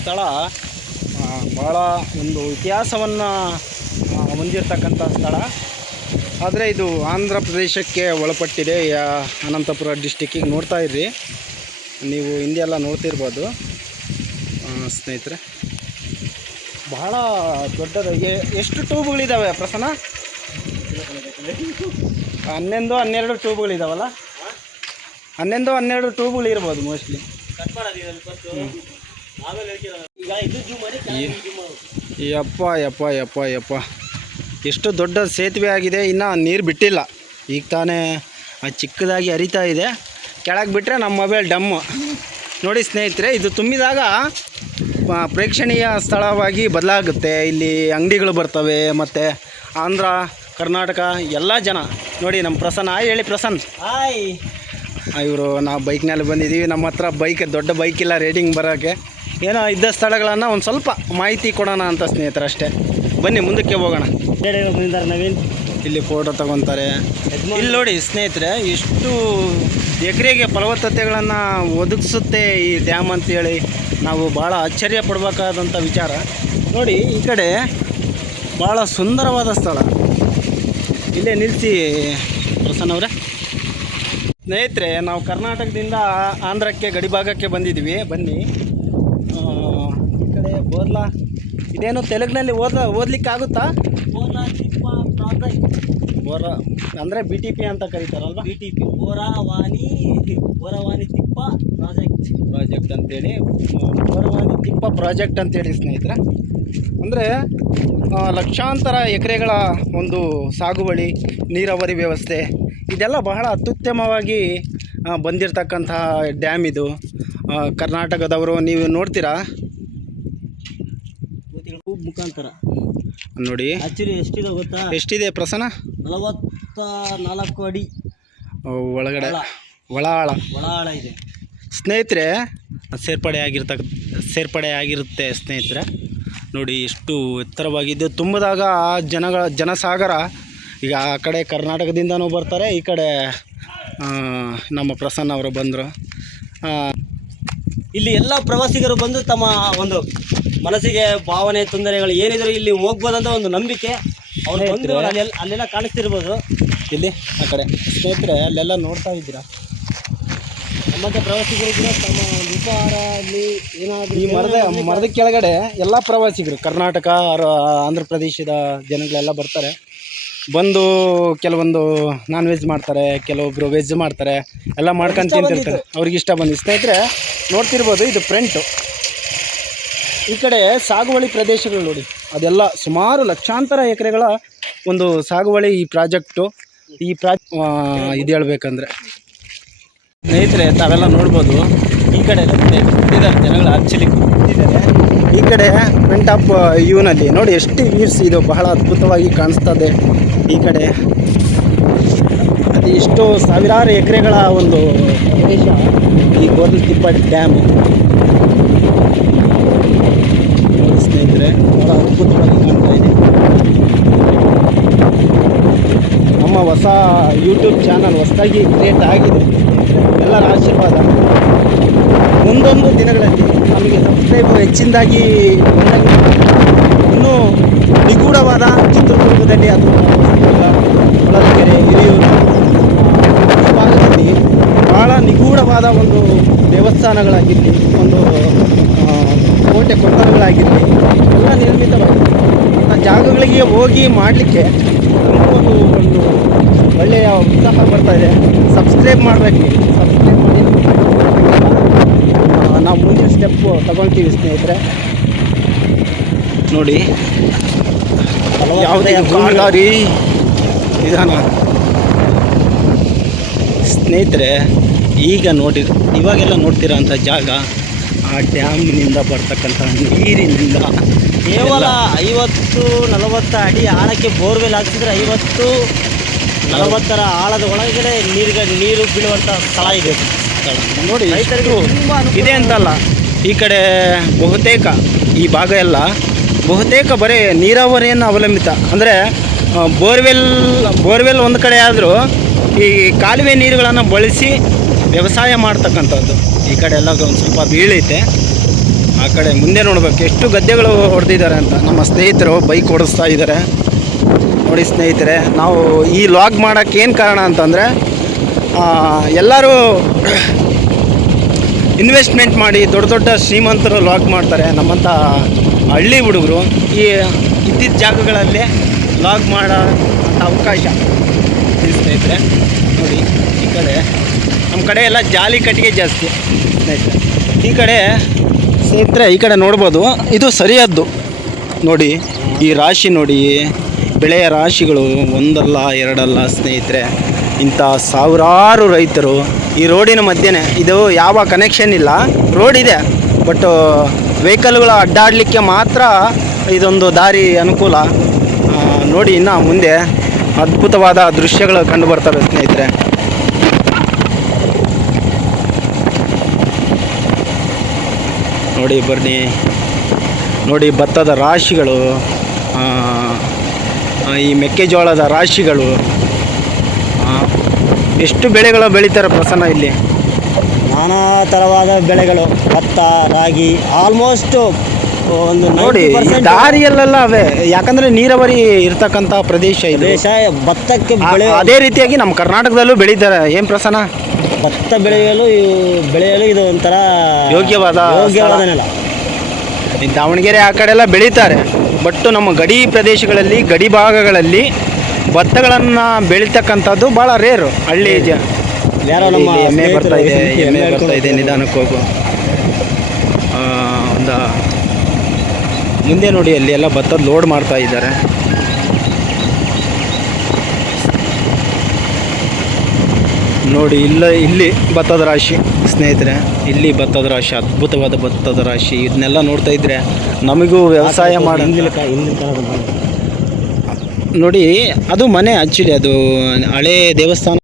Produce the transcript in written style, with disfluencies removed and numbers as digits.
ಸ್ಥಳ ಭಾಳ ಒಂದು ಇತಿಹಾಸವನ್ನು ಹೊಂದಿರತಕ್ಕಂಥ ಸ್ಥಳ. ಆದರೆ ಇದು ಆಂಧ್ರ ಪ್ರದೇಶಕ್ಕೆ ಒಳಪಟ್ಟಿದೆ. ಅನಂತಪುರ ಡಿಸ್ಟಿಕ್ಕಿಗೆ ನೋಡ್ತಾ ಇರ್ರಿ ನೀವು, ಹಿಂದೆ ಎಲ್ಲ ನೋಡ್ತಿರ್ಬೋದು ಸ್ನೇಹಿತರೆ. ಬಹಳ ದೊಡ್ಡದು. ಎಷ್ಟು ಟ್ಯೂಬ್ಗಳಿದ್ದಾವೆ ಪ್ರಸನ್ನ? 11-12 ಟ್ಯೂಬ್ಗಳಿದ್ದಾವಲ್ಲ. 11-12 ಟ್ಯೂಬ್ಗಳಿರ್ಬೋದು ಮೋಸ್ಟ್ಲಿ. ಯಪ್ಪ ಯಪ್ಪ ಯಪ್ಪ ಯಪ್ಪ, ಎಷ್ಟು ದೊಡ್ಡ ಸೇತುವೆ ಆಗಿದೆ. ಇನ್ನು ನೀರು ಬಿಟ್ಟಿಲ್ಲ, ಈಗ ತಾನೇ ಚಿಕ್ಕದಾಗಿ ಹರಿತಾ ಇದೆ. ಕೆಳಗೆ ಬಿಟ್ಟರೆ ನಮ್ಮ ಮೊಬೈಲ್ ಡಮ್ಮು. ನೋಡಿ ಸ್ನೇಹಿತರೆ, ಇದು ತುಂಬಿದಾಗ ಪ್ರೇಕ್ಷಣೀಯ ಸ್ಥಳವಾಗಿ ಬದಲಾಗುತ್ತೆ. ಇಲ್ಲಿ ಅಂಗಡಿಗಳು ಬರ್ತವೆ, ಮತ್ತು ಆಂಧ್ರ ಕರ್ನಾಟಕ ಎಲ್ಲ ಜನ ನೋಡಿ. ನಮ್ಮ ಪ್ರಸನ್ನ ಹೇಳಿ, ಪ್ರಸನ್ನ ಹಾಯ್. ಇವರು ನಾವು ಬೈಕ್ನಲ್ಲಿ ಬಂದಿದ್ದೀವಿ. ನಮ್ಮ ಹತ್ರ ದೊಡ್ಡ ಬೈಕ್ ಇಲ್ಲ ರೇಟಿಂಗ್ ಬರೋಕ್ಕೆ. ಏನೋ ಇದ್ದ ಸ್ಥಳಗಳನ್ನು ಒಂದು ಸ್ವಲ್ಪ ಮಾಹಿತಿ ಕೊಡೋಣ ಅಂತ ಸ್ನೇಹಿತರೆ, ಅಷ್ಟೇ. ಬನ್ನಿ ಮುಂದಕ್ಕೆ ಹೋಗೋಣ. ನವೀನ್ ಇಲ್ಲಿ ಫೋಟೋ ತಗೊತಾರೆ. ಇಲ್ಲಿ ನೋಡಿ ಸ್ನೇಹಿತರೆ, ಎಷ್ಟು ಎಕರೆಗೆ ಫಲವತ್ತತೆಗಳನ್ನು ಒದಗಿಸುತ್ತೆ ಈ ಡ್ಯಾಮ್ ಅಂತೇಳಿ ನಾವು ಭಾಳ ಆಶ್ಚರ್ಯ ಪಡಬೇಕಾದಂಥ ವಿಚಾರ. ನೋಡಿ ಈ ಕಡೆ ಭಾಳ ಸುಂದರವಾದ ಸ್ಥಳ. ಇಲ್ಲೇ ನಿಲ್ಲಿಸಿ ಪ್ರಸನ್ನ ಅವರೇ. ಸ್ನೇಹಿತರೆ, ನಾವು ಕರ್ನಾಟಕದಿಂದ ಆಂಧ್ರಕ್ಕೆ ಗಡಿಭಾಗಕ್ಕೆ ಬಂದಿದ್ದೀವಿ. ಬನ್ನಿ, ಈ ಕಡೆ ಬೋರ್ಲಾ ಇದೇನು ತೆಲುಗಿನಲ್ಲಿ ಓದಲಿಕ್ಕಾಗುತ್ತಾ? ಬೋರ್ಲಾ ತಿಪ್ಪ ಪ್ರಾಜೆಕ್ಟ್. ಬೋರಾ ಅಂದರೆ BTP ಅಂತ ಕರೀತಾರಲ್ವ? BTP ಬೋರವಾನಿ ತಿಪ್ಪ ಪ್ರಾಜೆಕ್ಟ್ ಅಂತೇಳಿ. ಬೋರವಾನಿ ತಿಪ್ಪ ಪ್ರಾಜೆಕ್ಟ್ ಅಂತೇಳಿ ಸ್ನೇಹಿತರೆ. ಅಂದರೆ ಲಕ್ಷಾಂತರ ಎಕರೆಗಳ ಒಂದು ಸಾಗುವಳಿ, ನೀರಾವರಿ ವ್ಯವಸ್ಥೆ ಇದೆಲ್ಲ ಬಹಳ ಅತ್ಯುತ್ತಮವಾಗಿ ಬಂದಿರತಕ್ಕಂತಹ ಡ್ಯಾಮ್ ಇದು. ಕರ್ನಾಟಕದವರು ನೀವು ನೋಡ್ತೀರಾ ಮುಖಾಂತರ ನೋಡಿ. ಆ್ಯಕ್ಚುಲಿ ಎಷ್ಟಿದೆ ಗೊತ್ತಾ? ಎಷ್ಟಿದೆ ಪ್ರಸನ್ನ? 44 ಅಡಿ ಒಳಗಡೆ ಒಳ ಆಳ ಇದೆ ಸ್ನೇಹಿತರೆ. ಸೇರ್ಪಡೆ ಆಗಿರುತ್ತೆ ಸ್ನೇಹಿತರೆ. ನೋಡಿ ಎಷ್ಟು ಎತ್ತರವಾಗಿದ್ದು. ತುಂಬಿದಾಗ ಜನಸಾಗರ. ಈಗ ಆ ಕಡೆ ಕರ್ನಾಟಕದಿಂದನೂ ಬರ್ತಾರೆ, ಈ ಕಡೆ ನಮ್ಮ ಪ್ರಸನ್ನ ಅವರು ಬಂದರು. ಇಲ್ಲಿ ಎಲ್ಲ ಪ್ರವಾಸಿಗರು ಬಂದು ತಮ್ಮ ಒಂದು ಮನಸ್ಸಿಗೆ ಭಾವನೆ, ತೊಂದರೆಗಳು ಏನಿದ್ರು ಇಲ್ಲಿ ಹೋಗ್ಬೋದಂತ ಒಂದು ನಂಬಿಕೆ ಅವ್ರು ಬಂದು ಅಲ್ಲೆಲ್ಲ ಕಾಣಿಸ್ತಿರ್ಬೋದು. ಇಲ್ಲಿ ಆ ಕಡೆ ಸ್ನೇಹಿತರೆ ಅಲ್ಲೆಲ್ಲ ನೋಡ್ತಾ ಇದ್ದೀರಾ. ನಮ್ಮಂಥ ಪ್ರವಾಸಿಗರಿಗೆ ತಮ್ಮ ಒಂದು ಉಪಹಾರ ಅಲ್ಲಿ ಏನಾದರೂ ಈ ಮರದ ಕೆಳಗಡೆ ಎಲ್ಲ ಪ್ರವಾಸಿಗರು ಕರ್ನಾಟಕ, ಆಂಧ್ರ ಪ್ರದೇಶದ ಜನಗಳೆಲ್ಲ ಬರ್ತಾರೆ. ಬಂದು ಕೆಲವೊಂದು ನಾನ್ ವೆಜ್ ಮಾಡ್ತಾರೆ, ಕೆಲವೊಬ್ಬರು ವೆಜ್ ಮಾಡ್ತಾರೆ, ಎಲ್ಲ ಮಾಡ್ಕೊಂಡು ತಿಂತಿರ್ತಾರೆ. ಅವ್ರಿಗೆ ಇಷ್ಟ ಬಂದಿದೆ ಸ್ನೇಹಿತರೆ. ನೋಡ್ತಿರ್ಬೋದು, ಇದು ಫ್ರಂಟು. ಈ ಕಡೆ ಸಾಗುವಳಿ ಪ್ರದೇಶಗಳು ನೋಡಿ, ಅದೆಲ್ಲ ಸುಮಾರು ಲಕ್ಷಾಂತರ ಎಕರೆಗಳ ಒಂದು ಸಾಗುವಳಿ ಈ ಪ್ರಾಜೆಕ್ಟು. ಇದು ಹೇಳ್ಬೇಕಂದ್ರೆ ಸ್ನೇಹಿತರೆ, ತಾವೆಲ್ಲ ನೋಡ್ಬೋದು. ಈ ಕಡೆ ಕೂತಿದ್ದಾರೆ ಜನಗಳು, ಆ್ಯಕ್ಚುಲಿ ಕೂತಿದ್ದಾರೆ. ಈ ಕಡೆ ಫ್ರಂಟ್ ಆಫ್ ನಲ್ಲಿ ನೋಡಿ ಎಷ್ಟು ವ್ಯೂಸ್ ಇದು ಬಹಳ ಅದ್ಭುತವಾಗಿ ಕಾಣಿಸ್ತದೆ. ಈ ಕಡೆ ಅದು ಎಷ್ಟು ಸಾವಿರಾರು ಎಕರೆಗಳ ಒಂದು ಪ್ರದೇಶ ಈ ಬೋರ್ಲಾ ತಿಪ್ಪ ಡ್ಯಾಮ್. ಸ್ನೇಹಿತರೆ, ಬಹಳ ಅದ್ಭುತವಾಗಿ ಕಾಣ್ತಾ ಇದೆ. ನಮ್ಮ ಹೊಸ ಯೂಟ್ಯೂಬ್ ಚಾನಲ್ ಹೊಸದಾಗಿ ಕ್ರಿಯೇಟ್ ಆಗಿದೆ. ಎಲ್ಲರ ಆಶೀರ್ವಾದ. ಮುಂದೊಂದು ದಿನಗಳಲ್ಲಿ ನಮಗೆ ಸಬ್ಸ್ಕ್ರೈಬ್ ಹೆಚ್ಚಿನದಾಗಿ ಇನ್ನೂ ನಿಗೂಢವಾದ ಚಿತ್ರದುರ್ಗದಲ್ಲಿ ಅಥವಾ ಹೊಳಲ್ಕೆರೆ, ಹಿರಿಯೂರು ಭಾಗದಲ್ಲಿ ಭಾಳ ನಿಗೂಢವಾದ ಒಂದು ದೇವಸ್ಥಾನಗಳಾಗಿರಲಿ, ಒಂದು ಕೋಟೆ ಕೊತ್ತಲಗಳಾಗಿರಲಿ ಎಲ್ಲ ನಿರ್ಮಿತವಾಗಿದೆ. ಆ ಜಾಗಗಳಿಗೆ ಹೋಗಿ ಮಾಡಲಿಕ್ಕೆ ನಮಗೂ ಒಂದು ಒಳ್ಳೆಯ ಉತ್ಸಾಹ ಬರ್ತಾ ಇದೆ. ಸಬ್ಸ್ಕ್ರೈಬ್ ಮಾಡಬೇಕು. ಸಬ್ಸ್ಕ್ರೈಬ್ ಮಾಡಿ ನಾವು ಮುಂದಿನ ಸ್ಟೆಪ್ ತಗೊಳ್ತೀವಿ ಸ್ನೇಹಿತರೆ. ನೋಡಿ ಯಾವುದೇ ಕಾಲುದಾರಿ ವಿಧಾನ ಸ್ನೇಹಿತರೆ. ಇವಾಗೆಲ್ಲ ನೋಡ್ತಿರೋಂಥ ಜಾಗ ಆ ಡ್ಯಾಮ್ನಿಂದ ಬರ್ತಕ್ಕಂಥ ನೀರಿನಿಂದ ಕೇವಲ 50-40 ಅಡಿ ಆಳಕ್ಕೆ ಬೋರ್ವೆಲ್ ಹಾಕ್ಸಿದ್ರೆ 50-40 ಆಳದ ಒಳಗಡೆ ನೀರು ಬೀಳುವಂಥ ಸ್ಥಳ ಇದೆ. ನೋಡಿ ರೈತರಿಗೆ ಇದೆ ಅಂತಲ್ಲ, ಈ ಕಡೆ ಬಹುತೇಕ ಈ ಭಾಗ ಎಲ್ಲ ಬಹುತೇಕ ಬರೀ ನೀರಾವರಿಯನ್ನು ಅವಲಂಬಿತ. ಅಂದರೆ ಬೋರ್ವೆಲ್ ಒಂದು ಕಡೆ ಆದರೂ ಈ ಕಾಲುವೆ ನೀರುಗಳನ್ನು ಬಳಸಿ ವ್ಯವಸಾಯ ಮಾಡ್ತಕ್ಕಂಥದ್ದು. ಈ ಕಡೆ ಎಲ್ಲ ಒಂದು ಸ್ವಲ್ಪ ಬೀಳೈತೆ. ಆ ಕಡೆ ಮುಂದೆ ನೋಡ್ಬೇಕು ಎಷ್ಟು ಗದ್ದೆಗಳು ಹೊಡೆದಿದ್ದಾರೆ ಅಂತ. ನಮ್ಮ ಸ್ನೇಹಿತರು ಬೈಕ್ ಓಡಿಸ್ತಾ ಇದ್ದಾರೆ ನೋಡಿ ಸ್ನೇಹಿತರೆ. ನಾವು ಈ ಲಾಗ್ ಮಾಡೋಕ್ಕೆ ಏನು ಕಾರಣ ಅಂತಂದರೆ ಎಲ್ಲರೂ ಇನ್ವೆಸ್ಟ್ಮೆಂಟ್ ಮಾಡಿ ದೊಡ್ಡ ದೊಡ್ಡ ಶ್ರೀಮಂತರು ಲಾಗ್ ಮಾಡ್ತಾರೆ. ನಮ್ಮಂಥ ಹಳ್ಳಿ ಹುಡುಗರು ಈ ಇದ್ದಿದ್ದ ಜಾಗಗಳಲ್ಲಿ ಲಾಗ್ ಮಾಡೋ ಅವಕಾಶ ಸ್ನೇಹಿತರೆ. ನೋಡಿ ಈ ಕಡೆ ನಮ್ಮ ಕಡೆ ಎಲ್ಲ ಜಾಲಿ ಕಟ್ಟಿಗೆ ಜಾಸ್ತಿ ಸ್ನೇಹಿತರೆ. ಈ ಕಡೆ ಸ್ನೇಹಿತರೆ ಈ ಕಡೆ ನೋಡ್ಬೋದು, ಇದು ಸರಿಯಾದ್ದು ನೋಡಿ. ಈ ರಾಶಿ ನೋಡಿ, ಬೆಳೆಯ ರಾಶಿಗಳು ಒಂದಲ್ಲ ಎರಡಲ್ಲ ಸ್ನೇಹಿತರೆ. ಇಂಥ ಸಾವಿರಾರು ರೈತರು ಈ ರೋಡಿನ ಮಧ್ಯೆ, ಇದು ಯಾವ ಕನೆಕ್ಷನ್ ಇಲ್ಲ, ರೋಡ್ ಇದೆ ಬಟ್ ವೆಹಿಕಲ್ಗಳು ಅಡ್ಡಾಡಲಿಕ್ಕೆ ಮಾತ್ರ ಇದೊಂದು ದಾರಿ ಅನುಕೂಲ. ನೋಡಿ ಇನ್ನು ಮುಂದೆ ಅದ್ಭುತವಾದ ದೃಶ್ಯಗಳು ಕಂಡು ಬರ್ತವೆ ಸ್ನೇಹಿತರೆ. ನೋಡಿ ಬನ್ನಿ, ನೋಡಿ ಭತ್ತದ ರಾಶಿಗಳು, ಈ ಮೆಕ್ಕೆಜೋಳದ ರಾಶಿಗಳು, ಎಷ್ಟು ಬೆಳೆಗಳು ಬೆಳೀತಾರೆ ಪ್ರಸನ್ನ ಇಲ್ಲಿ. ನಾನಾ ಥರವಾದ ಬೆಳೆಗಳು, ಭತ್ತ, ರಾಗಿ, ಆಲ್ಮೋಸ್ಟ್ ಒಂದು ನೋಡಿ ದಾರಿಯಲ್ಲೆಲ್ಲ ಅವೇ, ಯಾಕಂದರೆ ನೀರಾವರಿ ಇರ್ತಕ್ಕಂಥ ಪ್ರದೇಶ ಇದು. ದೇಶ ಭತ್ತಕ್ಕೆ ಬೆಳೆ ಅದೇ ರೀತಿಯಾಗಿ ನಮ್ಮ ಕರ್ನಾಟಕದಲ್ಲೂ ಬೆಳೀತಾರೆ. ಏನು ಪ್ರಸನ್ನ, ಭತ್ತ ಬೆಳೆಯಲು ಇದು ಒಂಥರ ಯೋಗ್ಯವಾದ ನೆಲ. ಈ ದಾವಣಗೆರೆ ಆ ಕಡೆ ಎಲ್ಲ ಬೆಳೀತಾರೆ, ಬಟ್ ನಮ್ಮ ಗಡಿ ಪ್ರದೇಶಗಳಲ್ಲಿ, ಗಡಿ ಭಾಗಗಳಲ್ಲಿ ಭತ್ತಗಳನ್ನು ಬೆಳೀತಕ್ಕಂಥದ್ದು ಭಾಳ ರೇರು. ಹಳ್ಳಿ ಯಾರೋ ನಮ್ಮ ಎಮ್ಮೆ ಬರ್ತಾ ಇದೆ ನಿಧಾನಕ್ಕೆ ಹೋಗು. ಒಂದು ಮುಂದೆ ನೋಡಿ ಅಲ್ಲಿ ಎಲ್ಲ ಭತ್ತದ ಲೋಡ್ ಮಾಡ್ತಾ ಇದ್ದಾರೆ. ನೋಡಿ ಇಲ್ಲಿ ಭತ್ತದ ರಾಶಿ ಸ್ನೇಹಿತರೆ, ಇಲ್ಲಿ ಭತ್ತದ ರಾಶಿ, ಅದ್ಭುತವಾದ ಭತ್ತದ ರಾಶಿ. ಇದನ್ನೆಲ್ಲ ನೋಡ್ತಾ ಇದ್ರೆ ನಮಗೂ ವ್ಯವಸಾಯ ಮಾಡಿ ನೋಡಿ. ಅದು ಮನೆ ಆ್ಯಕ್ಚುಲಿ ಅದು ಹಳೇ ದೇವಸ್ಥಾನ.